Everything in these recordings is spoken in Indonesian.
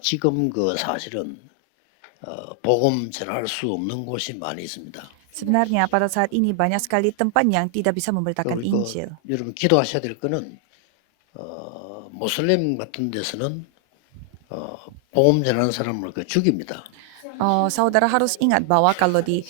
지금 그 사실은 복음 전할 수 없는 곳이 많이 있습니다. Sebenarnya pada saat ini banyak sekali tempat yang tidak bisa memberitakan 그리고 Injil. 여러분 기도하셔야 될 거는 모슬렘 같은 데서는 복음 전하는 사람을 죽입니다. Saudara harus ingat bahwa kalau di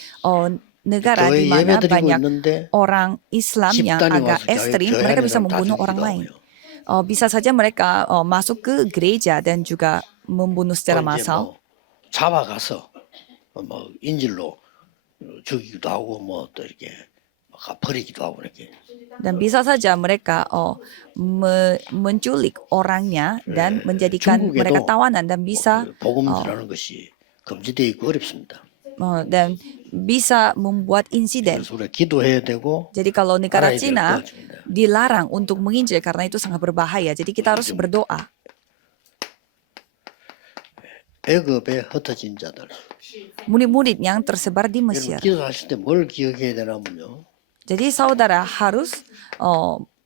negara 교회 di mana 예배드리고 banyak 있는데 orang Islam yang 집단이 agak 와서 ekstrim, 교회 mereka 안에 bisa 사람 다 membunuh 죽이기도 orang lain. 하고요. Bisa saja mereka masuk ke gereja dan juga membunuh secara 또 이제 massal. 뭐 잡아가서 뭐 인질로 죽이기도 하고 뭐 또 이렇게 막 버리기도 하고 이렇게. Dan bisa saja mereka menculik orangnya dan menjadikan mereka 중국에도 tawanan dan bisa 복음 전하는 것이 금지되어 있고 어렵습니다. dan bisa membuat insiden. 그래서 우리가 기도해야 되고 Jadi kalau negara 알아야 될 Cina 것입니다. dilarang untuk menginjil karena itu sangat berbahaya. Jadi kita harus berdoa. 애굽에 흩어진 자들. Murid-murid yang tersebar di 여러분 Mesir. 기도하실 때 뭘 기억해야 되냐면요. Jadi saudara harus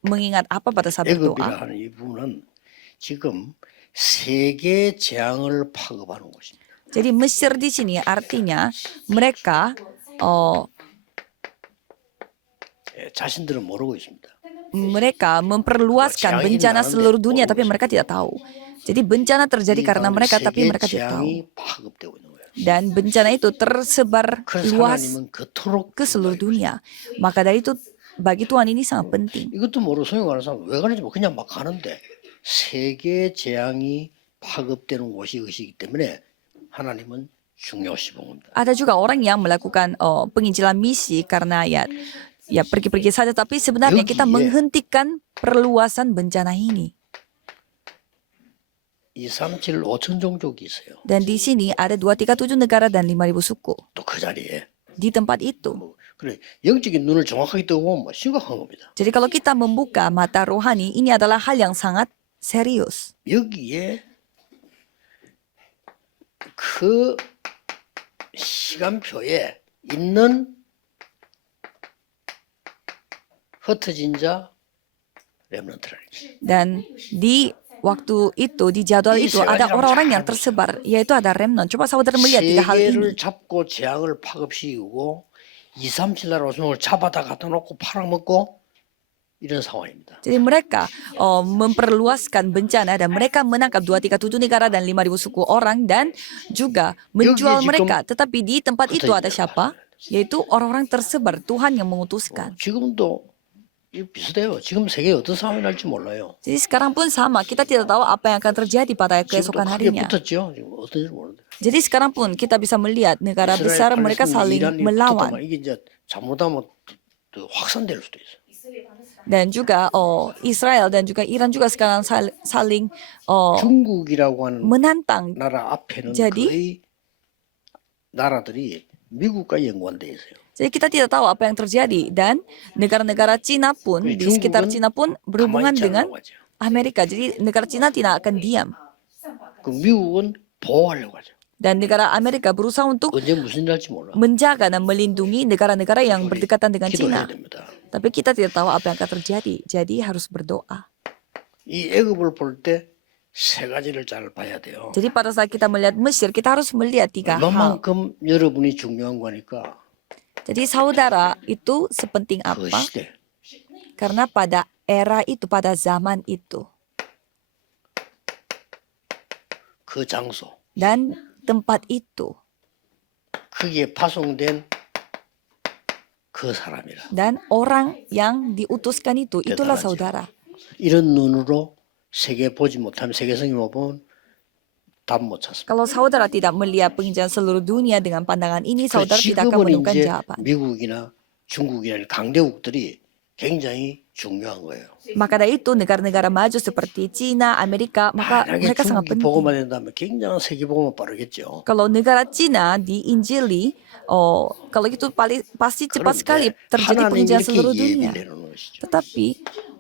mengingat apa pada saat 애굽이라 berdoa. 하는 이 부분은 지금 세계 재앙을 파급하는 곳입니다. Jadi Mesir di sini artinya mereka 자신들은 모르고 있습니다. mereka memperluaskan bencana seluruh dunia tapi mereka tidak tahu. Jadi bencana terjadi karena mereka tapi mereka tidak tahu. 재앙이 파급되고 있는 거예요. Dan bencana itu tersebar 그래서 luas 하나님은 그토록 ke seluruh dunia. Maka dari itu bagi Tuhan ini sangat penting. 이것도 모르고 소용하는 사람 왜 가는지 뭐 그냥 막 가는데 세계 재앙이 파급되는 곳이 것이기 때문에 하나님은 중요시 본 겁니다. Ada juga orang yang melakukan penginjilan misi karena ya pergi-pergi saja, tapi sebenarnya kita menghentikan perluasan bencana ini. 2, 3, 7, 5천 종족이 있어요. Dan di sini ada 237 negara dan 5.000 suku. 또 그 자리에 Di tempat itu. 그래 영적인 눈을 정확하게 뜨고 뭐 심각한 겁니다. Jadi kalau kita membuka mata rohani, ini adalah hal yang sangat serius. 여기에 그 시간표에 있는 흩어진 자 렘넌트라는 거예요. Dan di waktu itu, di jadwal itu ada orang-orang yang tersebar, yaitu ada remnant. Coba saudara melihat tiga hal ini. 세계를 잡고 재앙을 파급시키고 2, 3, 7 나라 오승을 잡아다 갖다 놓고 팔아먹고 이런 상황입니다. Jadi mereka memperluaskan bencana dan mereka menangkap 237 negara dan 5.000 suku orang dan juga menjual mereka. Tetapi di tempat itu ada siapa? Yaitu orang-orang tersebar, Tuhan yang mengutuskan. 지금도 비슷해요. 지금 세계에 어떤 상황이 날지 몰라요. Jadi sekarang pun sama, kita tidak tahu apa yang akan terjadi pada 지금도 keesokan 크게 harinya. 붙었죠. 지금 어떤지 모르는데. Jadi sekarang pun kita bisa melihat negara besar mereka saling melawan. 이게 이제 잘못하면 또 확산될 수도 있어요. Dan juga Israel dan juga Iran juga sekarang saling 중국이라고 하는 menantang. 나라 앞에는 jadi 거의 나라들이 미국과 연관돼 있어요. Jadi kita tidak tahu apa yang terjadi dan negara-negara Cina pun di sekitar Cina pun berhubungan dengan Amerika. Jadi negara Cina tidak akan diam. 그 미국은 보호하려고 하죠. Dan negara Amerika berusaha untuk 언제 무슨 일할지 몰라. menjaga dan melindungi negara-negara yang berdekatan dengan Cina. 기도해야 됩니다. Tapi kita tidak tahu apa yang akan terjadi. Jadi harus berdoa. 이 애굽을 볼 때 세 가지를 잘 봐야 돼요. Jadi pada saat kita melihat Mesir, kita harus melihat tiga hal. 얼마만큼 여러분이 중요한 거니까 Jadi saudara itu sepenting 그 apa? 시대 Karena pada era itu, pada zaman itu. 그 장소 Dan tempat itu. 거기에 파송된 그 사람이라. Dan orang yang diutuskan itu, itulah 대단하죠. saudara. 이런 눈으로 세계 보지 못하면 세계성이 못 보면 답 못 찾습니다. Kalau saudara tidak melihat penginjilan seluruh dunia dengan pandangan ini, saudara tidak akan 지금은 menemukan 이제 jawaban. 미국이나 중국이나 강대국들이 굉장히 중요한 거예요. Maka dari itu negara-negara maju seperti Cina, Amerika, maka 만약에 mereka sangat 중국이 penting. 보고만 된다면 굉장한 세계 보고만 빠르겠죠. Kalau negara Cina diinjili, kalau itu pasti cepat sekali terjadi 하나님 penginjilan 이렇게 seluruh dunia. 예비를 내놓는 것이죠. Tetapi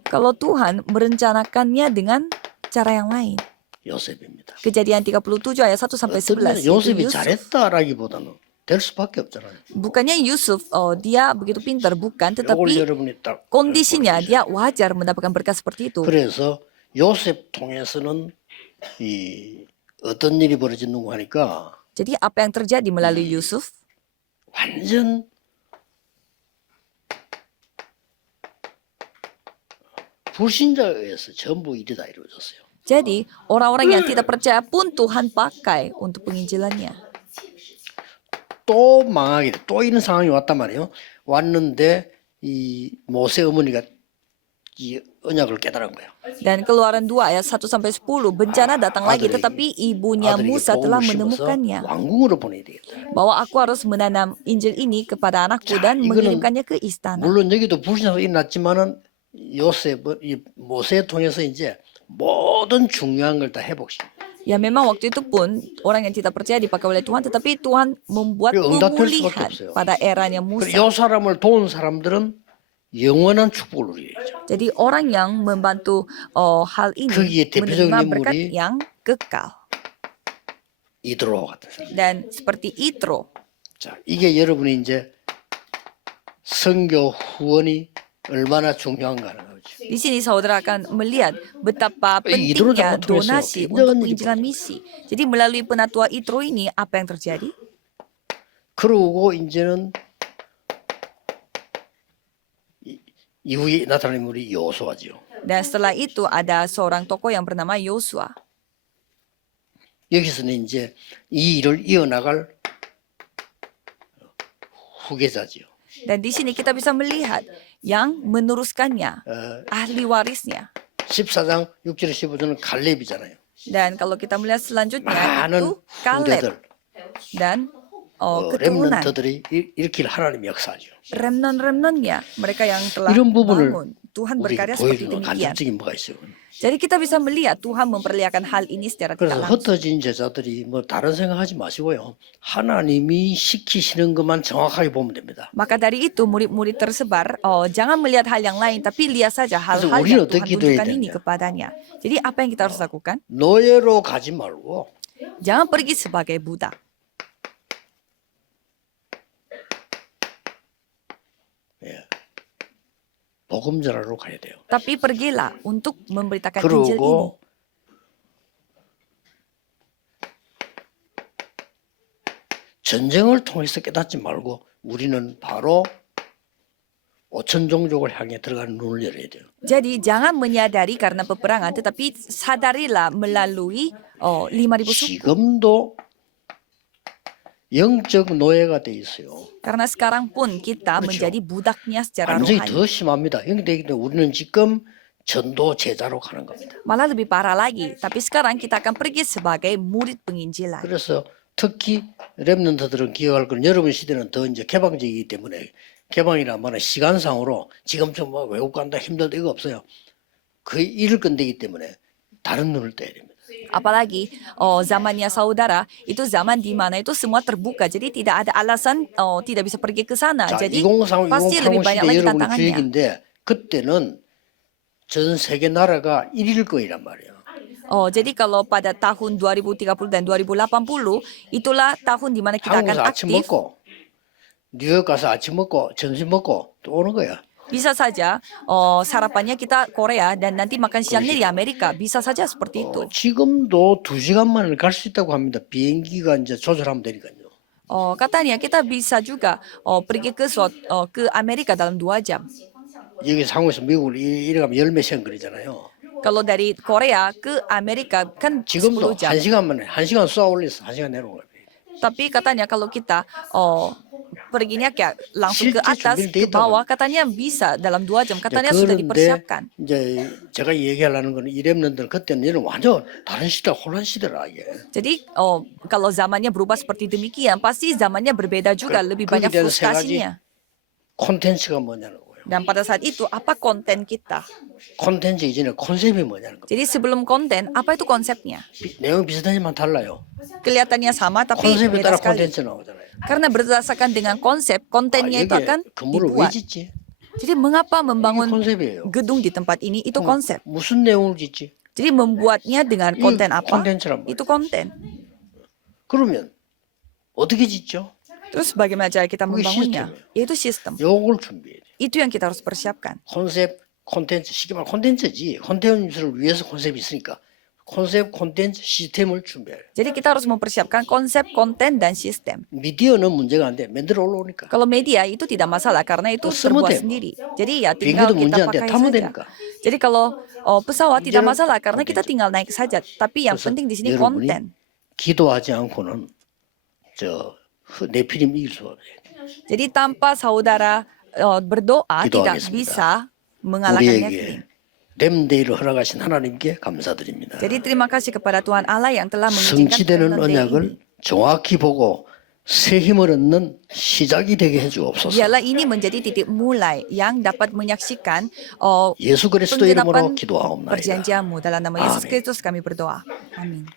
kalau Tuhan merencanakannya dengan cara yang lain. 요셉입니다. Kejadian 37 ayat 1 sampai 어떤 11. 면에 요셉이 Yusuf. 잘했다라기보다는 될 수밖에 없잖아요. Bukannya Yusuf dia begitu pintar, bukan, 이걸 tetapi 여러분이 딱 kondisinya dia wajar mendapatkan berkat seperti itu. 그래서 요셉 통해서는 이 어떤 일이 벌어졌는고 하니까 Jadi apa yang terjadi melalui Yusuf? 완전 불신자에 의해서 전부 일이 다 이루어졌어요. Jadi orang-orang yang tidak percaya pun Tuhan pakai untuk penginjilannya. 또 망하게 돼. 또 이런 상황이 왔단 말이에요. 왔는데 이 모세 어머니가 이 언약을 깨달은 거예요. Dan Keluaran 2 ayat 1 sampai 10, bencana datang lagi tetapi ibunya 아들에게 Musa telah 복음을 심어서 menemukannya 왕궁으로 보내야 되겠다. bahwa aku harus menanam Injil ini kepada anakku 자, dan 이거는 mengirimkannya ke istana. 물론 여기도 불신자가 일어났지만은 요셉 이 모세 통해서 이제 모든 중요한 걸 다 회복시켜. Ya memang waktu itu pun orang yang tidak percaya dipakai oleh Tuhan, tetapi Tuhan membuat Ya, 응답될 pemulihan 수밖에 없어요. pada eranya 이 Musa. 사람을 도운 사람들은 영원한 축복을 누리죠. Jadi orang yang membantu hal ini 거기에 대표적인 menerima berkat 인물이 yang kekal. 이드로 같은 사람. Dan seperti Itro. 자, 이게 여러분이 이제 선교 후원이 얼마나 중요한가는 거죠. Di sini saudara akan melihat betapa Itro pentingnya jangan tulis donasi ya. untuk Jangan penginjilan misi. Jadi melalui penatua Itro ini apa yang terjadi? 그러고 이제는 이후에 나타난 인물이 여호수아죠. Dan setelah itu ada seorang tokoh yang bernama Yosua. 여기서는 이제 이 일을 이어나갈 후계자지요. Dan di sini kita bisa melihat yang meneruskannya, 어, ahli warisnya. 14장 6절 15절은 갈렙이잖아요. Dan kalau kita melihat selanjutnya 많은 itu Kaleb 후대들, dan keturunan 렘넌트들이 일으킬 하나님의 역사죠. remnon-remnonnya, mereka yang telah 이런 부분을 bangun. Tuhan 우리에게 berkarya seperti 보여주는 demikian. 간접적인 뭐가 있어요. Jadi kita bisa melihat Tuhan memperlihatkan hal ini secara 그래서 tidak langsung. 흩어진 제자들이 뭐 다른 생각하지 마시고요. 하나님이 시키시는 것만 정확하게 보면 됩니다. Maka dari itu murid-murid tersebar, jangan melihat hal yang lain, tapi lihat saja hal-hal 우리는 yang Tuhan 어떻게 기도해야 tunjukkan ini 되냐? kepadanya. Jadi apa yang kita harus lakukan? 노예로 가지 말고 Jangan pergi sebagai budak, 복음 전하러 가야 돼요. tapi pergilah untuk memberitakan Injil ini. 그리고 전쟁을 통해서 깨닫지 말고 우리는 바로 5천 종족을 향해 들어가는 눈을 열어야 돼요. Jadi jangan menyadari karena peperangan, tetapi sadarilah melalui 5.000 suku. 지금도 영적 노예가 돼 있어요. Karena sekarang pun kita 그렇죠. menjadi budaknya secara 완전히 rohani. 더 심합니다. 영되기 때문에 우리는 지금 전도 제자로 가는 겁니다. Malah lebih parah lagi. Tapi sekarang kita akan pergi sebagai murid penginjilan. 그래서 특히 렘넌트들은 기억할 건 여러분 시대는 더 이제 개방적이기 때문에 개방이란 말은 시간상으로 지금 좀 뭐 외국 간다 힘들다 이거 없어요. 거의 잃을 건데기 때문에 다른 눈을 떼야 됩니다. Apalagi zamannya saudara, itu zaman di mana itu semua terbuka. Jadi tidak ada alasan tidak bisa pergi ke sana. 자, Jadi 2030, pasti lebih 2080 banyak 시대 lagi 여러분 tantangannya. 주역인데 그때는 전 세계 나라가 1일 거이란 말이에요. Jadi kalau pada tahun 2030 dan 2080, itulah tahun di mana kita akan 한국에서 아침 aktif. 먹고 뉴욕 가서 아침 먹고 점심 먹고 또 오는 거야. Bisa saja sarapannya kita Korea dan nanti makan siangnya di Amerika. Bisa saja seperti itu. 지금도 2시간 만에 갈 수 있다고 합니다. 비행기가 이제 조절하면 되니까요. Katanya kita bisa juga pergi ke Amerika dalam 2 jam. 여기 상호에서 미국을 이래 가면 열몇 시간 거리잖아요. Kalau dari Korea ke Amerika kan 10 지금도 jam. 1시간 만에 1시간 쏘아 올려서 1시간 내려온 거예요. Tapi katanya kalau kita perginya kayak langsung ke 실제 atas, 준비는 돼 ke 있다고 bawah, katanya bisa dalam 2 jam. Katanya 네, sudah 그런데 dipersiapkan. 이제 제가 얘기하려는 거는 이 렘넌트들 그때는 얘는 완전 다른 시대 혼란 시대라 이게. Jadi kalau zamannya berubah seperti demikian, pasti zamannya berbeda juga, lebih banyak 거기에 대한 세 가지 frustasinya. 콘텐츠가 뭐냐는 거예요. Dan pada saat itu, apa konten kita? 콘텐츠 이전에 콘셉트이 뭐냐는 거예요. Jadi sebelum konten, apa itu konsepnya? 내용 비슷하지만 달라요. Kelihatannya sama, tapi 콘셉트에 beda 따라 sekali. 콘텐츠 나오잖아요. Karena berdasarkan dengan konsep, kontennya itu akan 여기 건물을 왜 dibuat. 짓지? Jadi mengapa 이게 membangun 콘셉트예요. gedung di tempat ini? Itu konsep. 무슨 내용을 짓지? Jadi membuatnya dengan 이 konten apa? 콘텐츠란 말이에요. Itu konten. 그러면 어떻게 짓죠? Terus bagaimana cara kita 그게 membangunnya? 시스템이에요. Yaitu sistem. 요걸 준비해야 돼요. Itu yang kita harus persiapkan. 콘셉트, 콘텐츠, 쉽게 말하면 콘텐츠지. 콘텐츠를 위해서 콘셉트이 있으니까 콘셉트 콘텐츠 시스템을 준비해요. Jadi kita harus mempersiapkan konsep, konten, dan sistem. 미디어는 문제가 안 돼. 만들어 올라오니까. Kalau media itu tidak masalah karena itu semua terbuat demo. sendiri. Jadi ya tinggal 비행기도 문제 kita 안 돼. pakai 타면 saja. 되니까. Jadi kalau pesawat tidak 문제는 masalah karena kita konten. tinggal naik saja. Tapi yang 그래서 penting di sini 여러분이 konten. 기도하지 않고는 네피림 이길 수가 없어요. Jadi tanpa saudara berdoa tidak 기도하겠습니다. bisa mengalahkan 우리에게 Nephilim. 렘데이를 허락하신 하나님께 감사드립니다. Jadi terima kasih kepada Tuhan Allah yang telah mengizinkan 성취되는 Remnant Day ini. 언약을 정확히 보고 새 힘을 얻는 시작이 되게 해주옵소서. Biarlah ini menjadi titik mulai yang dapat menyaksikan 예수 그리스도 이름으로 penggenapan 기도하옵나이다. perjanjianmu. Dalam nama Yesus Amin. Kristus kami berdoa. Amin.